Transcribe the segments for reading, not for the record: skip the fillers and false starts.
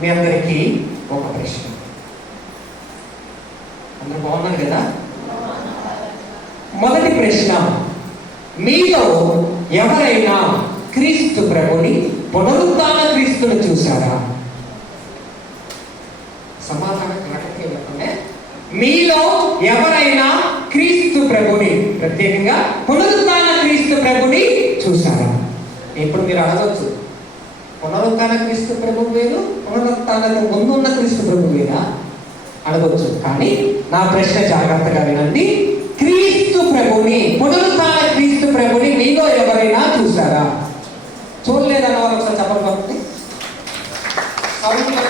మీ అందరికీ ఒక ప్రశ్న. అందరూ బాగున్నారు కదా? మొదటి ప్రశ్న, మీలో ఎవరైనా క్రీస్తు ప్రభుని పునరుత్థాన క్రీస్తును చూశారా? సమాధానం కరెక్ట్గా చెప్పండి. మీలో ఎవరైనా క్రీస్తు ప్రభుని, ప్రత్యేకంగా పునరుత్థాన క్రీస్తు ప్రభుని చూశారా? ఇప్పుడు మీరు అడగచ్చు, పునరుత్థాన క్రీస్తు ప్రభు వేరు, పునరుత్థానకు ముందున్న క్రీస్తు ప్రభు వేరా అడగచ్చు. కానీ నా ప్రశ్న జాగ్రత్తగా వినండి. క్రీస్తు ప్రభుని, పునరుత్థాన క్రీస్తు ప్రభుని మీలో ఎవరైనా చూశారా? చూడలేదన్న వారు ఒకసారి చెప్పండి.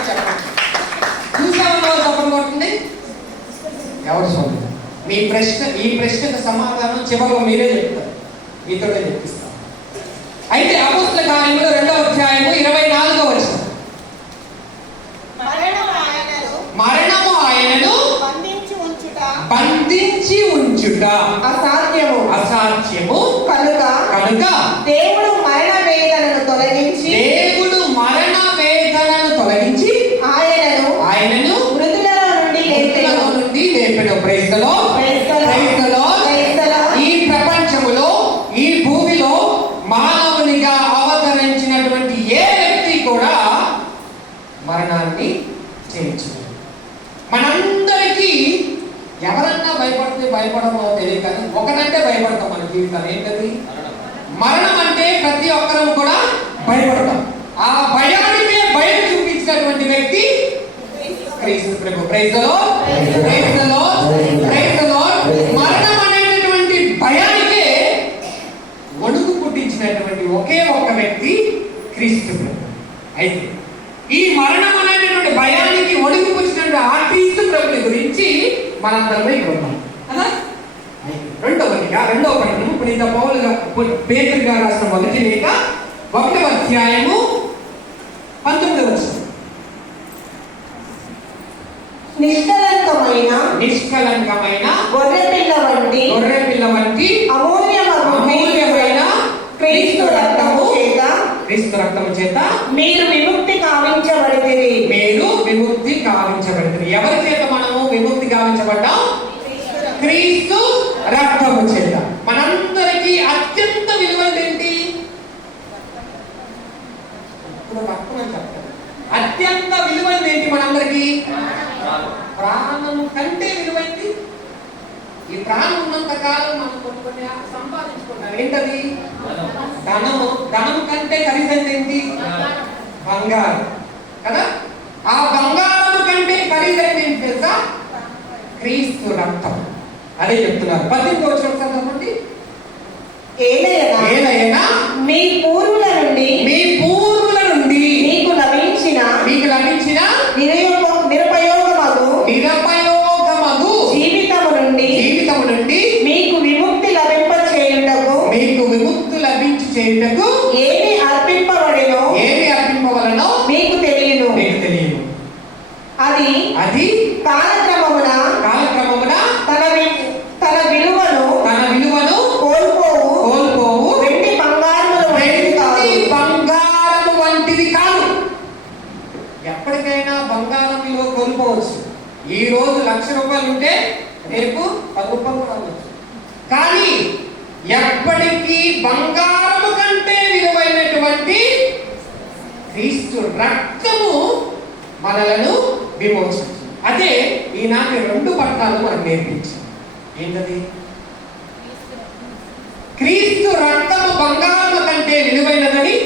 చెప్పండి. చూసామన్న వారు చెప్పండి. ఎవరు చూడలేదు? ఈ ప్రశ్నకు సమాధానం చివరిలో మీరే చెప్తారు, మీతోనే చెప్పిస్తారు. అయితే అపోస్తల కార్యములు 2వ అధ్యాయము 24వ వచనం, మరణము ఆయనను బంధించి ఉంచుట అసాధ్యము కనుక దేవుడు మరణ వేదనను తొలగించి ఆయనను మృతులలో నుండి లేపెను. Praise the lord. ఈ ప్రపంచములో, ఈ భూమిలో మానవునిగా అవతరించినటువంటి ఏ వ్యక్తి కూడా మరణాన్ని జయించలేదు. మనందరికీ ఎవరన్నా భయపడమో తెలియదు, కానీ ఒకటంటే భయపడతాం మన జీవితాలు. ఏంటది? మరణం అంటే ప్రతి ఒక్కరం కూడా భయపడతాం. ఆ భయానికే భయం చూపించినటువంటి వ్యక్తి క్రీస్తు ప్రభు. Praise the lord. మరణం అనేటటువంటి భయానికే వణుకు పుట్టించినటువంటి ఒకే ఒక్క వ్యక్తి క్రీస్తు ప్రభు. అయితే ఈ మరణం అనేటటువంటి భయానికి వణుకు పుట్టినటువంటి ఆ క్రీస్తు ప్రభుని గురించి మనందరం ఇక్కడ ఉన్నాం కదా. రెండవ పట్టణం పునీత పేతురు గారు రాసిన మొదటి లేఖ 1వ అధ్యాయము 19వ వచనం. నిష్కలంకమైన గొర్రెపిల్ల వంటి అమూల్యమైన క్రీస్తు రక్తము చేత మీరు విముక్తి కావించబడితిరి. ఎవరి చేత మనము విముక్తి కావించబడ్డాం? క్రీస్తు రక్తము చేత. మనందరికీ అత్యంత విలువైనది ఏంటి? అత్యంత విలువైనది ఏంటి మనందరికీ? ప్రాణం కంటే విలువైంది. ఈ ప్రాణం ఉన్నంత కాలం మనం కొన్ని సంపాదించుకుంటాం. ఏంటది? ధనము కంటే ఖరీదైనది ఏంటి? బంగారం కదా. ఆ బంగారం కంటే ఖరీదైనది ఏంటి తెలుసా? క్రీస్తు రక్తం. అదే చెప్తున్నారు. 18వ వచనం చదవండి. ఏలయనా మీ పూర్వుల నుండి మీకు లభించిన నిరుపయోగమగు జీవితము నుండి మీకు విముక్తి లభించి చేయుటకు ఏమి అర్పింపవలెనో మీకు తెలియను. అది కాలక్రమమున తన విలువను కోల్పోవు వెండి బంగారము వంటిది కాదు. ఎప్పటికైనా బంగారం విలువ కోల్పోవచ్చు. ఈ రోజు ₹1,00,000 ఉంటే రేపు ₹10 రావచ్చు. కానీ ఎప్పటికీ బంగారము కంటే విలువైనటువంటి క్రీస్తు రక్తము మనలను విమోచించింది. అదే ఈనాటి 2 పట్టణాలు మనకు నేర్పించింది. ఏంటది? క్రీస్తు రక్తము బంగారము కంటే విలువైనదని,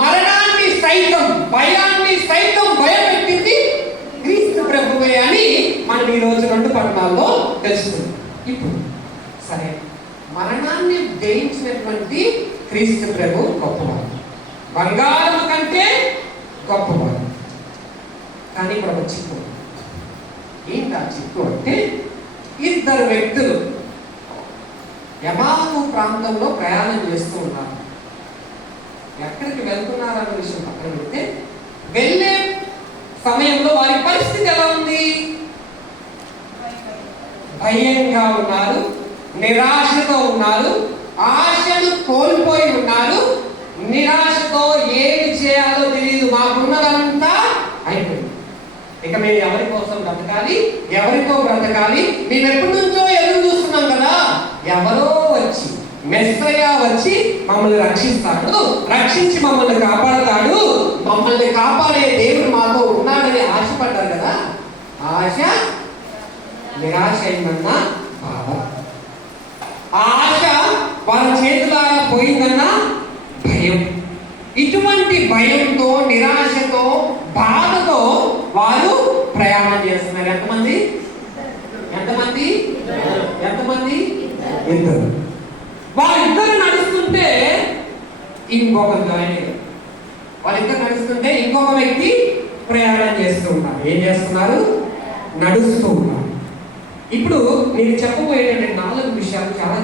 మరణాన్ని సైతం భయాన్ని సైతం భయపెట్టింది క్రీస్తు ప్రభువే అని మనం ఈ రోజు 2 పట్టణాల్లో తెలుసుకున్నాం. ఇప్పుడు సరే, మరణాన్ని జయించినటువంటి క్రీస్తు ప్రభు గొప్పవాడు, బంగారం కంటే గొప్పవాడు. కానీ ఇక్కడ ఒక చిక్కు. ఏంటి ఆ చిక్కు అంటే, 2 వ్యక్తులు యమాను ప్రాంతంలో ప్రయాణం చేస్తూ ఉన్నారు. ఎక్కడికి వెళ్తున్నారన్న విషయం పక్కన పెడితే, వెళ్ళే సమయంలో వారి పరిస్థితి ఎలా ఉంది? భయంగా ఉన్నారు, నిరాశతో ఉన్నారు, ఆశను కోల్పోయి ఉన్నారు. నిరాశతో ఏమి చేయాలో తెలియదు, మాకున్నదంతా అయిపోయింది. ఇక మేము ఎవరి కోసం బ్రతకాలి, ఎవరితో బ్రతకాలి, మేము ఎప్పటి నుంచో ఎదురు చూస్తున్నాం కదా. ఎవరో వచ్చి మెస్సయ్య వచ్చి మమ్మల్ని రక్షిస్తాడు, రక్షించి మమ్మల్ని కాపాడతాడు, మమ్మల్ని కాపాడే దేవుడు మాతో ఉన్నాడని ఆశపడ్డారు కదా. ఆశ నిరాశ అయిందన్న బాధ, ఆశ వాళ్ళ చేతులారా పోయిందన్న భయం. ఇటువంటి భయంతో, నిరాశతో, బాధతో వారు ప్రయాణం చేస్తున్నారు. ఎంతమంది? ఇద్దరు. వాళ్ళిద్దరు నడుస్తుంటే ఇంకొకరు జాయిన్ అయ్యారు. వాళ్ళిద్దరు నడుస్తుంటే ఇంకొక వ్యక్తి ప్రయాణం చేస్తూ ఉన్నారు. ఏం చేస్తున్నారు? నడుస్తూ ఉన్నారు. ఇప్పుడు నేను చెప్పబోయేటువంటి 4 విషయాలు చాలా